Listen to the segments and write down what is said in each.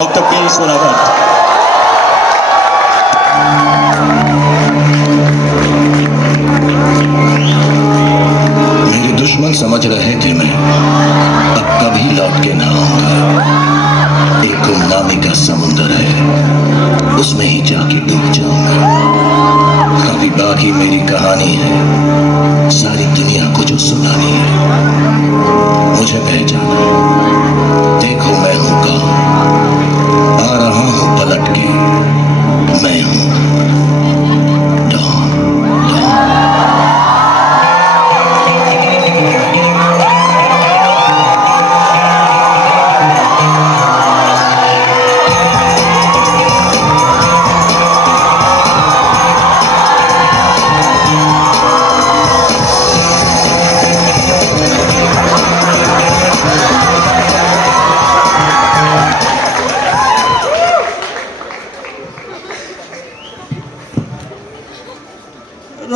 Of the peace forever. मेरे दुश्मन समझ रहे थे मैं अब कभी लौट के ना आऊंगा। एक गुमनामी का समुंदर है, उसमें ही जाके डूब जाऊंगा। अभी बाकी मेरी कहानी है, सारी दुनिया को जो सुनानी है। मुझे पहचाना, देखो मैं हूं कौन, आ रहा हूं पलट के, मैं हूं don.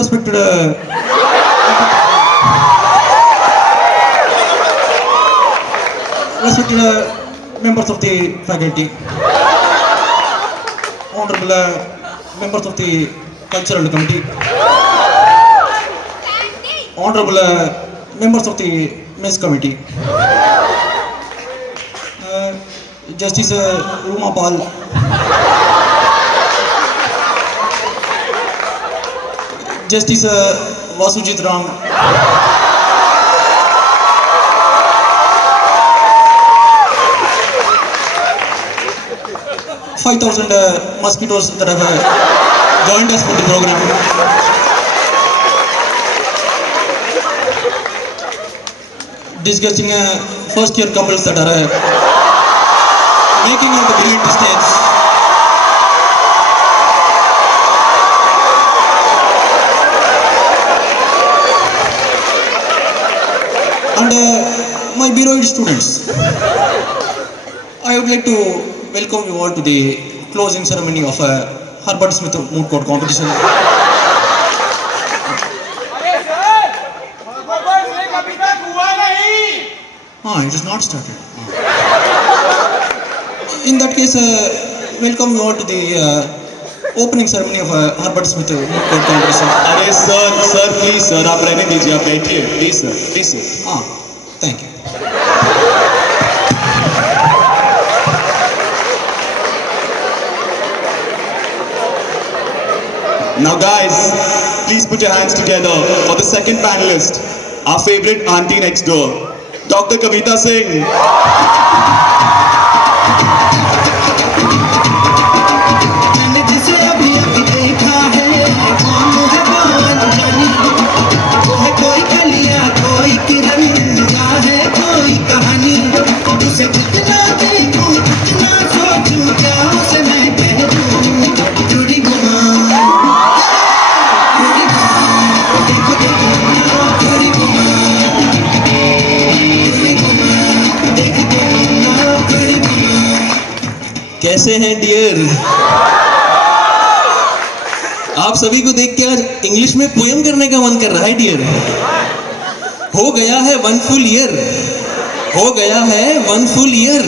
Respected members of the faculty, honorable members of the cultural committee, honorable members of the mess committee, Justice Ruma Pal, Justice Vasujit Ram, five thousand mosquitoes that have joined us for the program. Discussing first year couples that are making on the brilliant stage. And my beloved students, I would like to welcome you all to the closing ceremony of Herbert Smith Moot Court competition. It is not started. In that case, welcome you all to the opening ceremony of Herbert Smith Moot Court competition. अरे sir please sir, आप रहने दीजिए, आप बैठिए please sir. Thank you. Now guys, please put your hands together for the second panelist, our favorite auntie next door, Dr. Kavita Singh. कैसे हैं dear? आप सभी को देख के आज इंग्लिश में पोएम करने का मन कर रहा है डियर। हो गया है 1 full year, हो गया है 1 full year,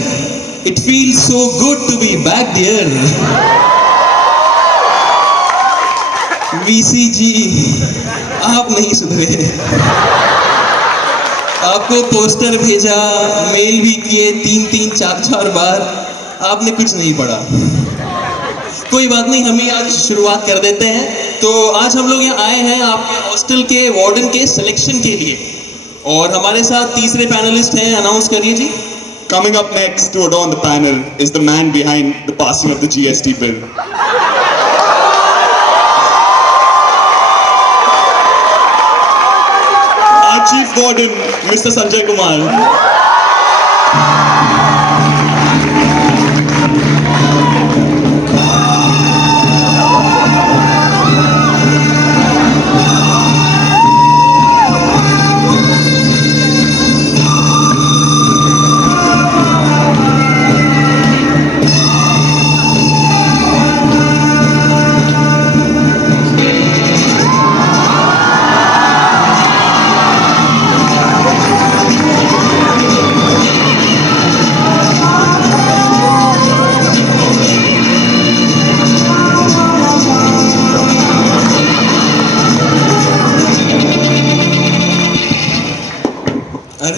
it feels so good to be back dear. VC ji, आप नहीं सुधरे। आपको पोस्टर भेजा, मेल भी किए 3-3, 4-4 बार, आपने कुछ नहीं पढ़ा। कोई बात नहीं, हम ही आज शुरुआत कर देते हैं। तो आज हम लोग यहाँ आए हैं आपके हॉस्टल के वार्डन के सिलेक्शन के लिए, और हमारे साथ तीसरे पैनलिस्ट हैं, अनाउंस करिए जी। Coming up next to adorn the panel is the man behind the passing of the GST bill. Our Chief Warden, Mr. Sanjay Kumar.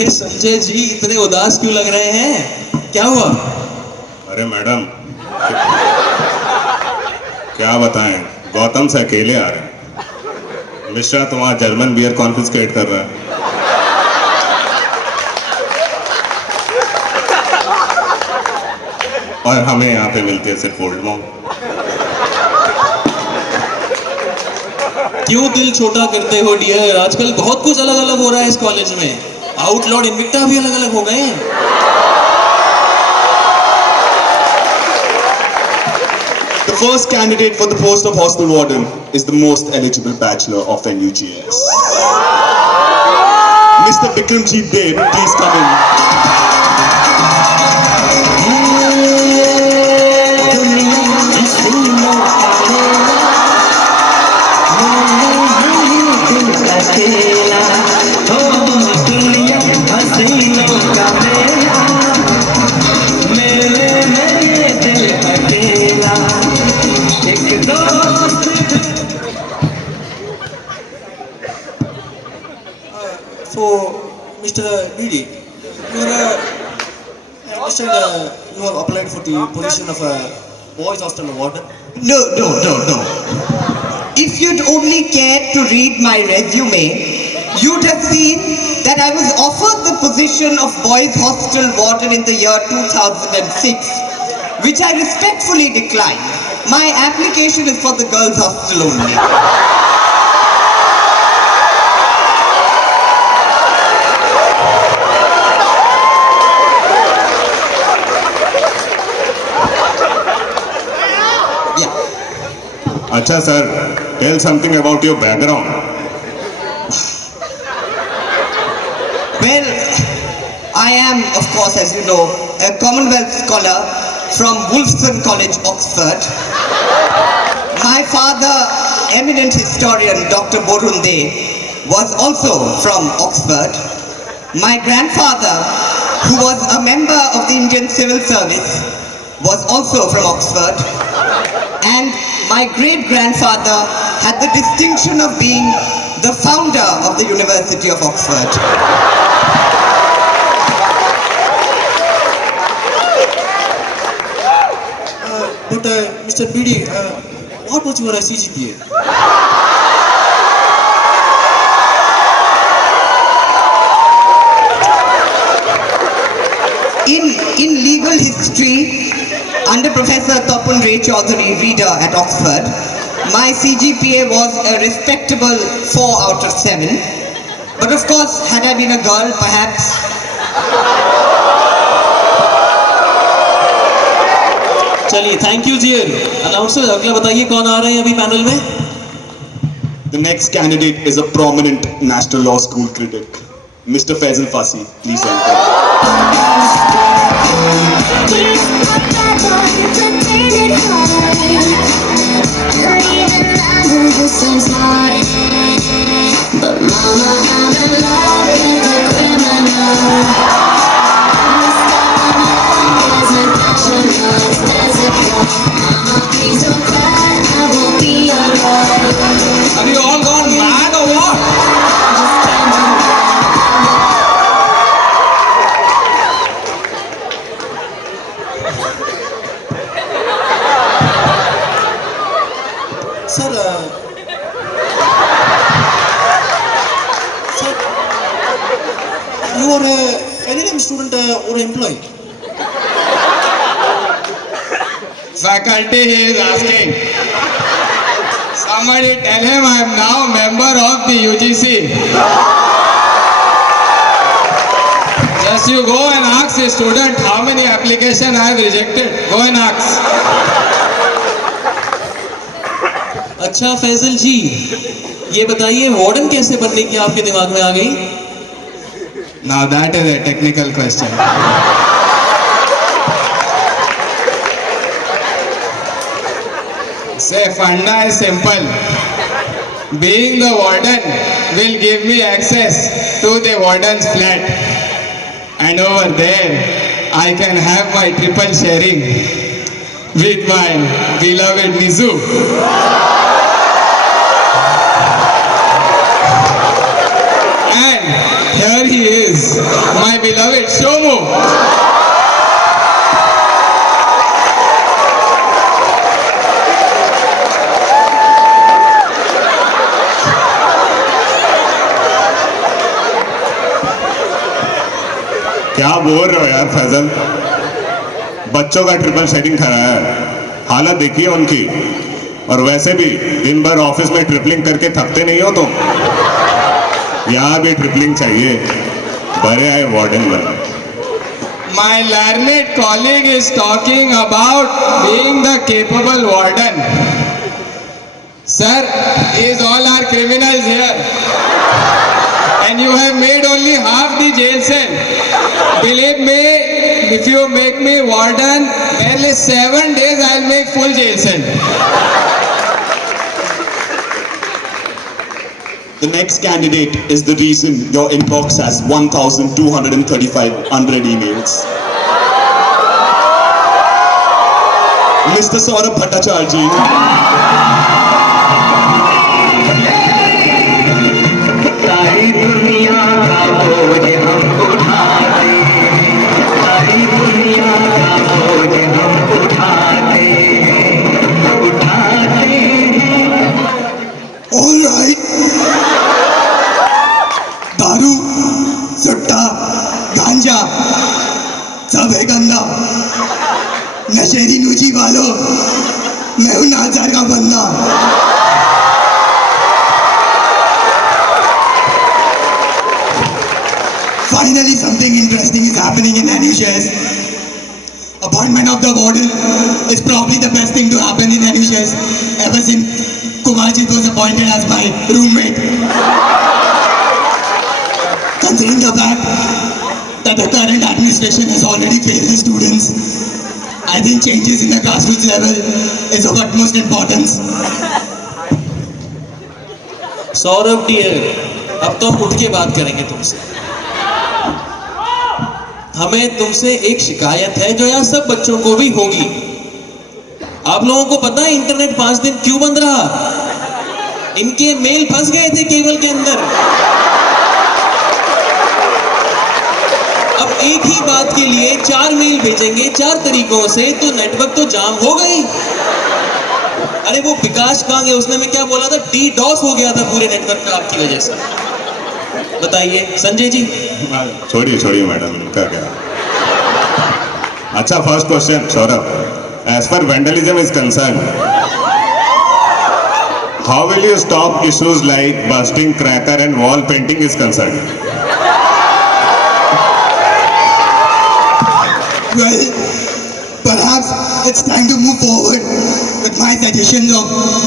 अरे संजय जी, इतने उदास क्यों लग रहे हैं? क्या हुआ? अरे मैडम, क्या बताएं, गौतम से अकेले आ रहे हैं। मिश्रा तुम्हारा जर्मन बियर कॉन्फिस्केट कर रहा है। और हमें यहाँ पे मिलती है सिर्फ ओल्ड मॉन्क। क्यों दिल छोटा करते हो डियर? आजकल बहुत कुछ अलग अलग हो रहा है इस कॉलेज में। आउटलॉर्ड इन्विक्टा भी अलग अलग हो गए हैं। The first candidate for the post of hostel warden is the most eligible bachelor of NUJS. Mr. Bikramjeet Dev, please come in. So, Mr. BD, you have applied for the position of a boys hostel warden. No. If you'd only cared to read my resume, you'd have seen that I was offered the position of boys hostel warden in the year 2006, which I respectfully declined. My application is for the girls hostel only. अच्छा sir, tell something about your background. Well, I am, of course, as you know, a Commonwealth scholar from Wolfson College, Oxford. My father, eminent historian Dr. Borunde, was also from Oxford. My grandfather, who was a member of the Indian Civil Service, was also from Oxford. And my great-grandfather had the distinction of being the founder of the University of Oxford. But Mr. BD, what was your CGPA? In legal history, under Professor Topun Ray Chaudhary, reader at Oxford, my CGPA was a respectable 4 out of 7. But of course, had I been a girl, perhaps. चलिए, thank you dear. Announcer, अगला बताइए कौन आ रहे हैं अभी panel में? The next candidate is a prominent National Law School critic, Mr. Faisal Fasi. Please welcome. But mama, I'm in love with a criminal. Mama, please don't cry, I won't be alright. Are you all gone mad or what? Sir, you are a NLM student or employee? Faculty, he is asking. Somebody tell him I am now member of the UGC. Just you go and ask a student how many applications I have rejected. Go and ask. अच्छा फैजल जी, ये बताइए warden कैसे बनने की आपके दिमाग में आ गई? Now that is a technical question. Say funda is simple. Being the warden will give me access to the warden's flat, and over there I can have my triple sharing with my beloved Nizu. And here he is my beloved Shomu. क्या बोल रहे हो यार फैजल? बच्चों का triple shading खरा है, हालत देखिए उनकी। और वैसे भी दिन भर ऑफिस में ट्रिपलिंग करके थकते नहीं हो तुम। यहाँ भी ट्रिपलिंग चाहिए, बड़े आए वार्डन बने। My learned colleague is talking about being the capable warden. Sir, is all our criminals here, and you have made only half the jail cell. Believe me, if you make me warden, barely 7 days I'll make full jail cell. The next candidate is the reason your inbox has 1,235 unread emails. Mr. Saurabh Bhattacharya ji. सारी दुनिया का बोझ हम उठाते, सारी दुनिया का बोझ हम उठाते, उठाते। All right. दारू, सुट्टा, गांजा, सब है गंदा। नशेरी नूजी वालों, मैं हूं नाजार का बंदा। Finally, something interesting is happening in NUJS. Appointment of the warden is probably the best thing to happen in NUJS ever since Kumarjit was appointed as my roommate. Considering the fact that the current administration has already failed the students, I think changes in the grassroots level is of utmost importance. Saurabh dear, अब तो हम उठ के बात करेंगे तुमसे। हमें तुमसे एक शिकायत है जो यार सब बच्चों को भी होगी। आप लोगों को पता है इंटरनेट 5 दिन क्यों बंद रहा? इनके मेल फंस गए थे केबल के अंदर। अब एक ही बात के लिए 4 मेल भेजेंगे 4 तरीकों से, तो नेटवर्क तो जाम हो गई। अरे वो विकास कहाँ गया? उसने मैं क्या बोला था, DDoS हो गया था पूरे नेटवर्क का आपकी वजह से। बताइए संजय जी। छोड़िए छोड़िए मैडम, इनका क्या। अच्छा, first question Saurabh, as per vandalism is concern, how will you stop issues like busting cracker and wall painting is concern? Well, perhaps it's time to move forward with my suggestions of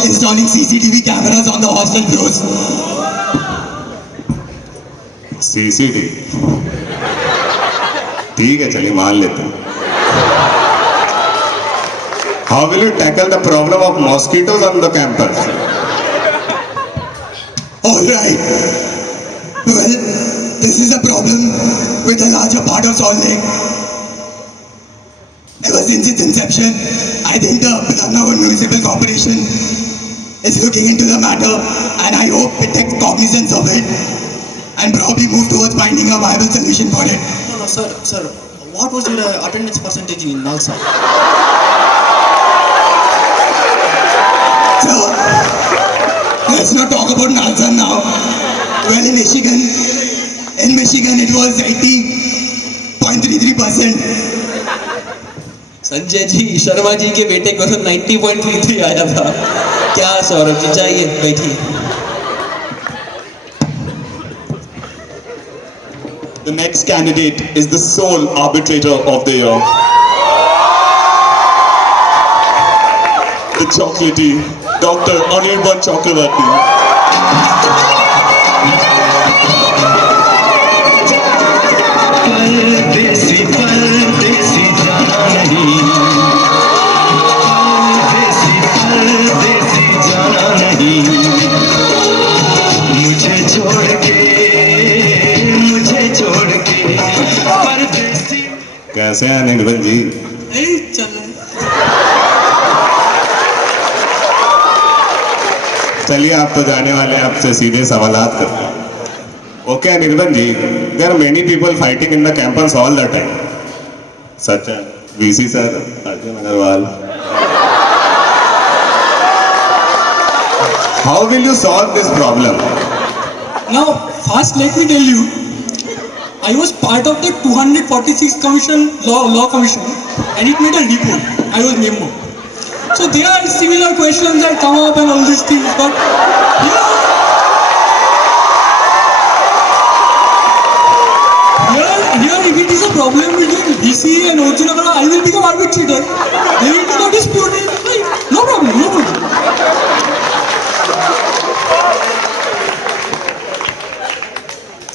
installing CCTV cameras on the hostel floors. CCTV ठीक है, चलिए मान लेते हैं। How will you tackle the problem of mosquitoes on the campus? All right. Well, this is a problem with a larger part of Salt Lake. Ever since its inception, I think the Brahmanagar Municipal Corporation is looking into the matter, and I hope it takes cognizance of it and probably move towards finding a viable solution for it. No, sir, what was your attendance percentage in Nalsa? So, let's not talk about Nalsa now. Well, in Michigan it was 80.33%. Sanjay ji, Sharma ji के बेटे को तो 90.33 आया था। क्या सौरभ जी, चाहिए बैठिए। The next candidate is the sole arbitrator of the year. The chocolatey Dr. Anirban Chakravarti. परदेसी परदेसी जाना नहीं, परदेसी जाना नहीं, मुझे छोड़ के परदेसी। कैसे हैं निर्बल जी? चलिए, आप तो जाने वाले हैं, आपसे सीधे सवालात करते हैं। ओके निर्बल जी, there are many people fighting in the campus all the time. Such as VC sir, Arjun Agarwal. How will you solve this problem? Now, first let me tell you, I was part of the 246 Commission, Law Commission, and it made a report. I was member. So there are similar questions that come up and all these things, but here if it is a problem between VC and Arjun Agarwal, I will become arbitrator. They will do the dispute. Right? No problem, no problem.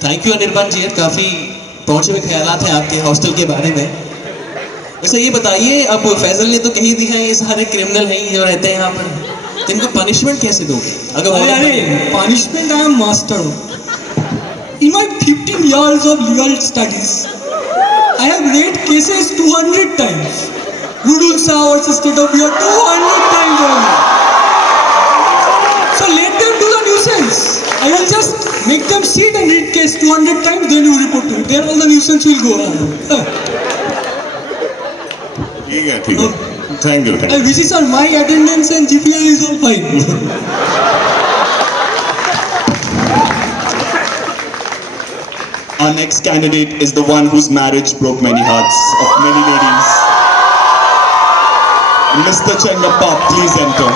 Thank you Anirban ji, काफ़ी पहुंचे हुए ख्यालात हैं आपके hostel के बारे में। वैसे ये बताइए, अब फैजल ने तो कही दिया है ये सारे क्रिमिनल हैं जो रहते हैं यहाँ पर, तो इनको पनिशमेंट कैसे दोगे? अगर punishment I am master. In my 15 years of legal studies, I have read cases 200 times. Rudul Shah versus State of Year 200 times only. So let them do the nuisance. I will just make them sit and read case 200 times, then you report to me. Then all the nuisance will go around. ठीक है, ठीक है. Thank you, thank you. Which is sir, my attendance and GPA is all fine. Our next candidate is the one whose marriage broke many hearts of many ladies. Mr. Chengappa, please enter.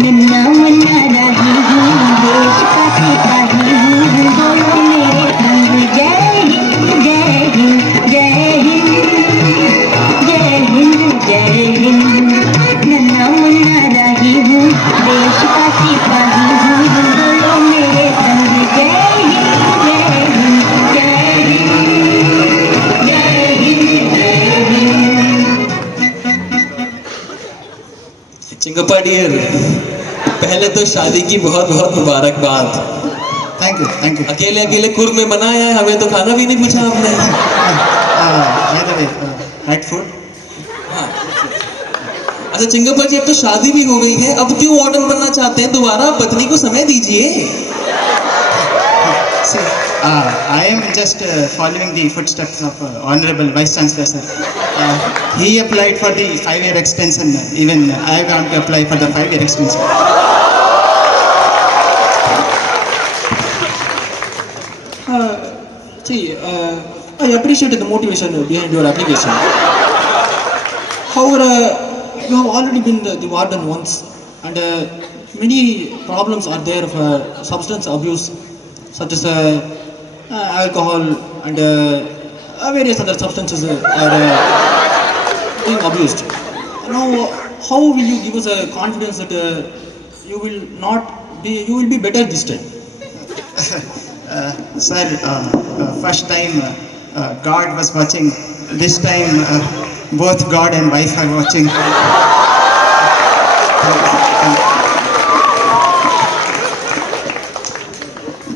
नन्ना मुन्ना राही हूँ, देश का सिपाही हूँ, बोलो मेरे संग जय हिंद जय हिंद जय हिंद जय हिंद जय हिंद। नन्ना मुन्ना राही हूँ, देश का सिपाही हूँ, बोलो मेरे संग जय हिंद जय हिंद जय हिंद जय हिंद। चिंगप्पा डियर, पहले तो शादी की बहुत बहुत मुबारकबाद। Thank you, thank you. अकेले अकेले कुर्ग में बनाया है, हमें तो खाना भी नहीं पूछा आपने। By the way, had food? अच्छा चिंगप्पा जी, अब तो शादी भी हो गई है, अब क्यों वार्डन बनना चाहते हैं दोबारा? पत्नी को समय दीजिए। See, I am just following the footsteps of Honorable Vice Chancellor sir. He applied for the 5-year extension. Even I want to apply for the 5-year extension. I appreciate the motivation behind your application. However, you have already been the warden once, and many problems are there of substance abuse, such as alcohol and various other substances are being abused. Now, how will you give us a confidence that you will be better this time? Sir, first time God was watching. This time both God and wife are watching.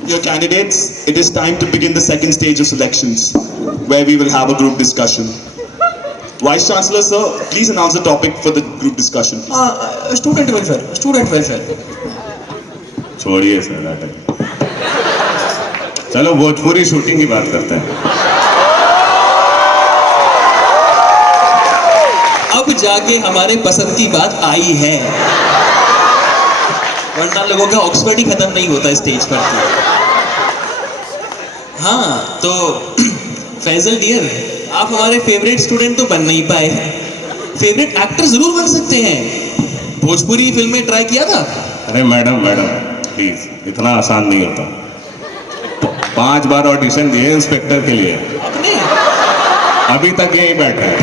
Dear candidates, it is time to begin the second stage of selections, where we will have a group discussion. Vice Chancellor sir, please announce the topic for the group discussion. Student welfare. Student welfare. छोड़िए sir नाटक. चलो Bhojpuri shooting की बात करते हैं. अब जाके हमारे पसंद की बात आई है, वरना लोगों का ऑक्सफोर्ड ही खत्म नहीं होता स्टेज पर। हाँ तो फैजल डियर, आप हमारे फेवरेट स्टूडेंट तो बन नहीं पाए, फेवरेट एक्टर जरूर बन सकते हैं। भोजपुरी फिल्म में ट्राई किया था? अरे मैडम प्लीज, इतना आसान नहीं होता. 5 बार ऑडिशन दिए इंस्पेक्टर के लिए, आपने? अभी तक यही बैठा है.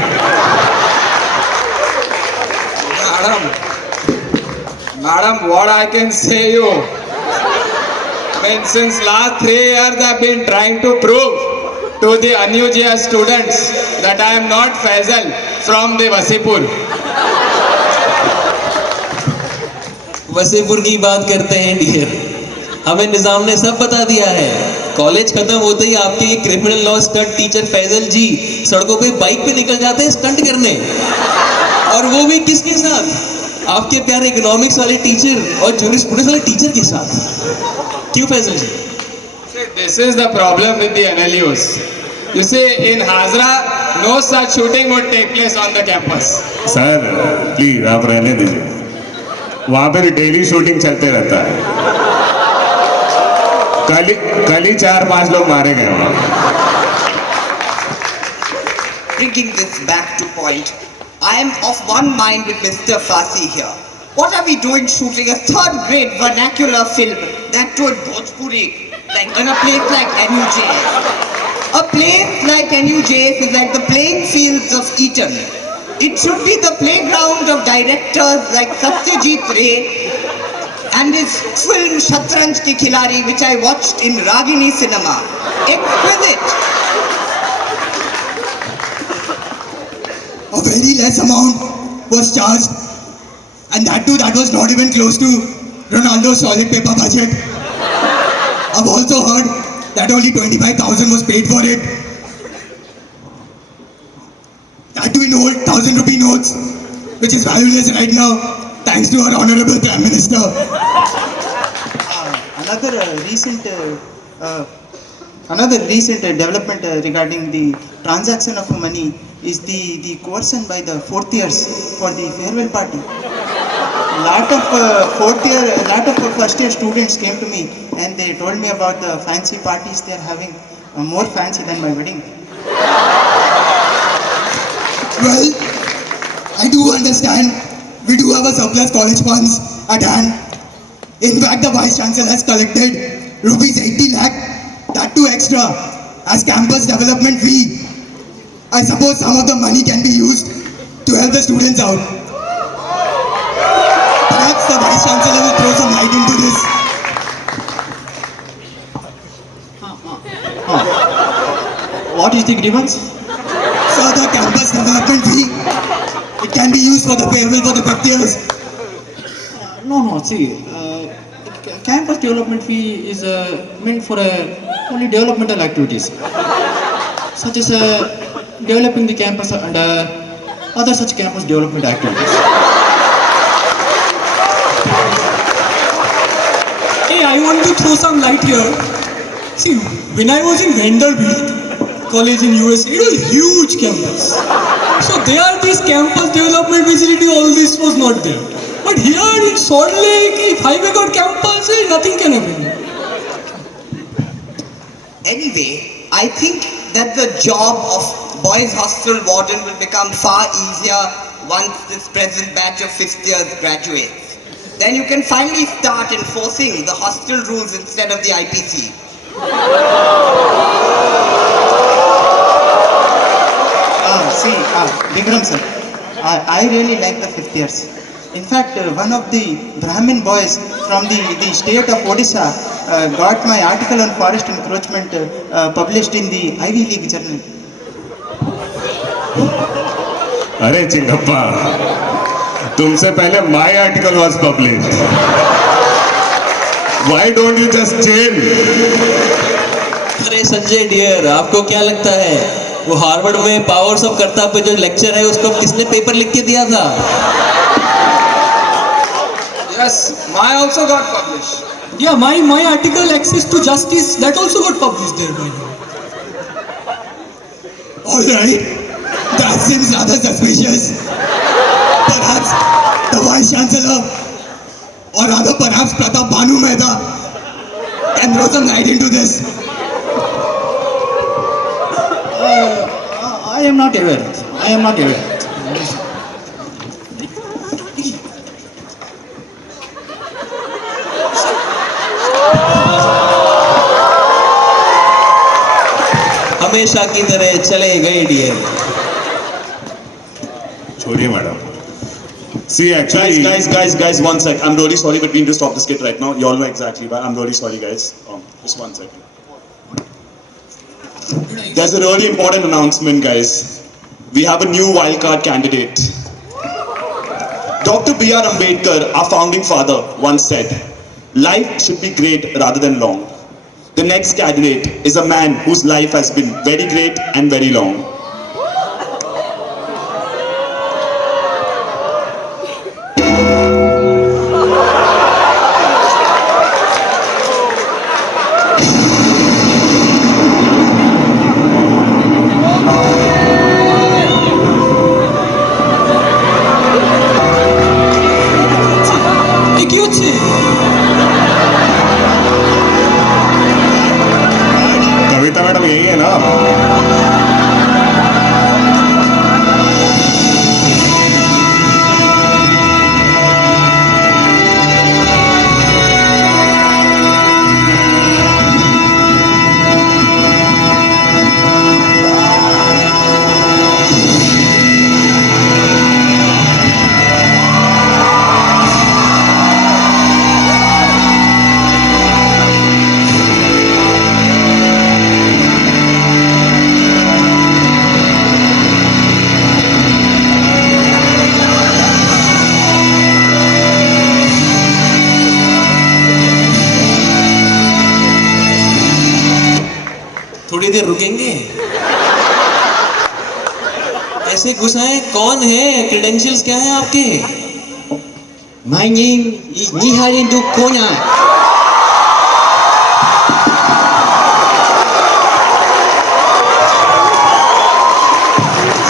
Madam, what I can say you? When since last 3 years I've been trying to prove to the NUJS students that I am not Faisal from the Wasipur. Wasseypur की बात करते हैं डियर, हमें निजाम ने सब बता दिया है। कॉलेज खत्म होते ही आपके ये criminal law stunt teacher Faizal ji सड़कों पे बाइक पे निकल जाते हैं स्टंट करने, और वो भी किसके साथ? आपके प्यारे इकोनॉमिक्स वाले टीचर और जूरिस्प्रूडेंस वाले टीचर के साथ? क्यों फैसल जी? This is the problem with the NLUs. You see, in Hazra, no such shooting would take place on the campus. Sir please आप रहने दीजिए, वहां पर डेली शूटिंग चलते रहता है। कल ही 4-5 लोग मारे गए वहां। Bringing this back to point, I am of one mind with Mr. Fasi here. What are we doing shooting a third-grade vernacular film, that too in Bhojpuri, like in a place like NUJS? A place like NUJS is like the playing fields of Eton. It should be the playground of directors like Satyajit Ray and his film Shatranj Ki Khilari, which I watched in Ragini Cinema. Exquisite. A very less amount was charged, and that too, that was not even close to Ronaldo's solid paper budget. I've also heard that only 25,000 was paid for it. That too in old 1,000 rupee notes, which is valueless right now, thanks to our honorable Prime Minister. Another recent development regarding the transaction of money is the coercion by the fourth years for the farewell party. Lot of first year students came to me and they told me about the fancy parties they are having, more fancy than my wedding. Well, I do understand we do have a surplus college funds at hand. In fact, the Vice Chancellor has collected rupees 80 lakh, that too extra, as campus development fee. I suppose some of the money can be used to help the students out. Perhaps the Vice Chancellor will throw some light into this. What is the grievance? So the campus development fee, it can be used for the farewell for the fifth years. No, see, campus development fee is meant for only developmental activities, such as developing the campus and other such campus development activities. Hey, I want to throw some light here. See, when I was in Vanderbilt College in US, it was a huge campus. So there, this campus development facility, all this was not there. But here in Salt Lake, if highway got campus, nothing can happen. Anyway, I think that the job of boys hostel warden will become far easier once this present batch of 5th years graduates. Then you can finally start enforcing the hostel rules instead of the IPC. Vikram sir, I really like the 5th years. In fact, one of the Brahmin boys from the state of Odisha got my article on forest encroachment published in the Ivy League journal. अरे चिंगप्पा, तुमसे पहले my article was published. Why don't you just chill? अरे Sanjay dear, आपको क्या लगता है वो Harvard में पावर्स ऑफ कर्ता पे जो लेक्चर है उसको किसने पेपर लिख के दिया था? Yes, my also got published. Yeah, my article Access to Justice, that also got published there by now. Alright, that seems rather suspicious. Perhaps the Vice Chancellor, or rather perhaps Pratap Bhanu Mehta, can throw some light into this. I am not aware. हमेशा की तरह चले गए dear. छोड़िए madam. See, actually, Guys, 1 sec. I'm really sorry, but we need to stop the skit right now. You all know exactly why. I'm really sorry, guys. Just 1 second. There's a really important announcement, guys. We have a new wildcard candidate. Dr. B.R. Ambedkar, our founding father, once said, "Life should be great rather than long." The next candidate is a man whose life has been very great and very long. थोड़ी देर रुकेंगे? ऐसे घुसाए, कौन है? Credentials क्या है आपके? My name is Niharendu Kona.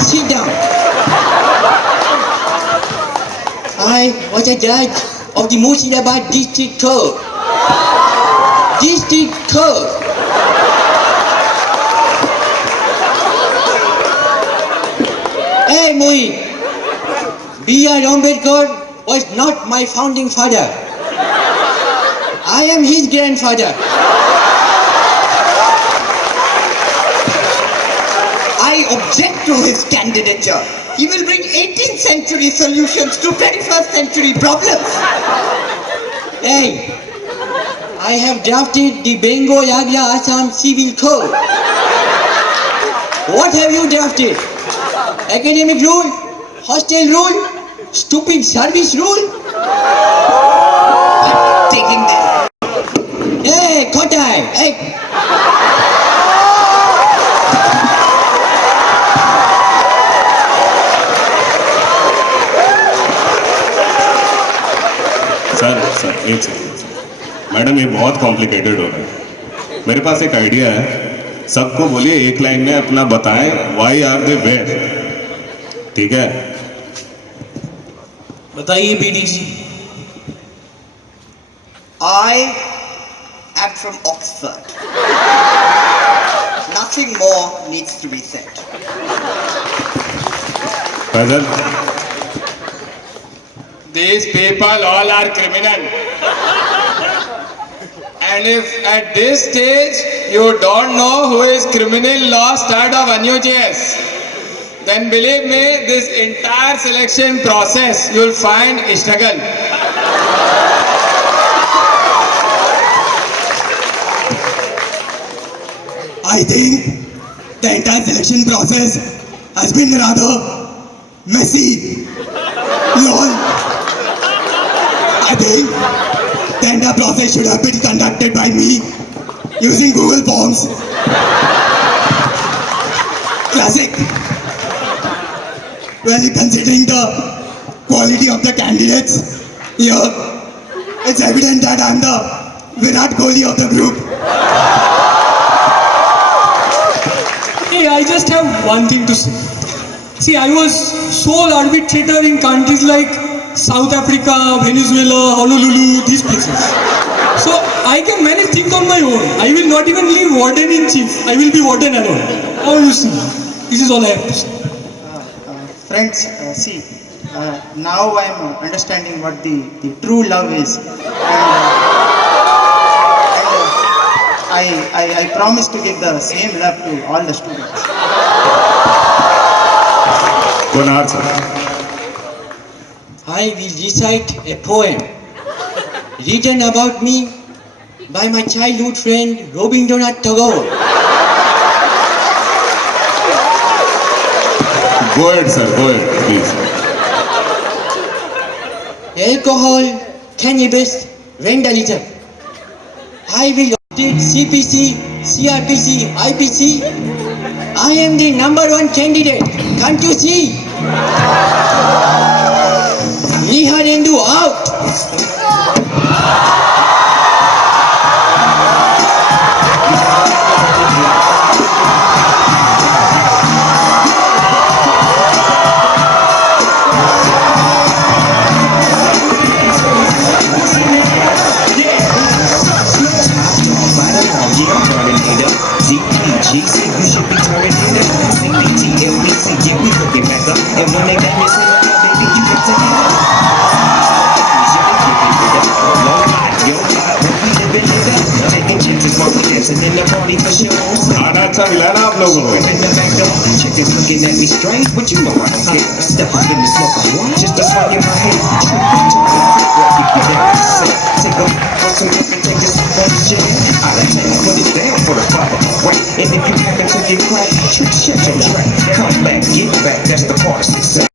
Sit down. I was a judge of the Murshidabad District Court. District Court. Hey, Mohit. B.R. Ambedkar was not my founding father. I am his grandfather. I object to his candidature. He will bring 18th century solutions to 21st century problems. Hey, I have drafted the Bengal Agra Assam Civil Code. What have you drafted? Academic rule? Hostel rule? Stupid service rule? I'm taking this. Hey, Kotai! Hey! Sir एक second. Madam ये बहुत complicated हो रहा है। मेरे पास एक idea है, सबको बोलिए एक लाइन में अपना बताएं, वाई आर दे वेयर। ठीक है? बताइए BD ji. I am from Oxford. Nothing more needs to be said. Faisal, These people all are criminal. And if at this stage you don't know who is criminal law stud of NUJS, then believe me, this entire selection process you'll find a struggle. I think the entire selection process has been rather messy. Lol. I think the entire process should have been conducted by me using Google Forms. Classic. Well, considering the quality of the candidates here, it's evident that I'm the Virat Kohli of the group. Hey, I just have one thing to say. See, I was sole arbitrator in countries like South Africa, Venezuela, Honolulu, these places. So I can manage things on my own. I will not even leave warden in chief. I will be warden alone. How you see? This is all I have to say. Friends, see, now I am understanding what the true love is. And I promise to give the same love to all the students. Konar sir, I will recite a poem written about me by my childhood friend Rabindranath Tagore. go ahead sir, go ahead please. Alcohol, cannabis, vandalism. I will audit CPC, CRPC, IPC. I am the #1 candidate. Can't you see? Niharendu out. खाना अच्छा मिला ना आप लोगों को? Chickens looking at me strange, but you know I don't care. Step up in the smoke, I want just a swing in my head. Take a for some and take this on the chin. I like to put it down for the father. Right, and if you happen to get cracked, shut your track. Come back, get back. That's the part of success.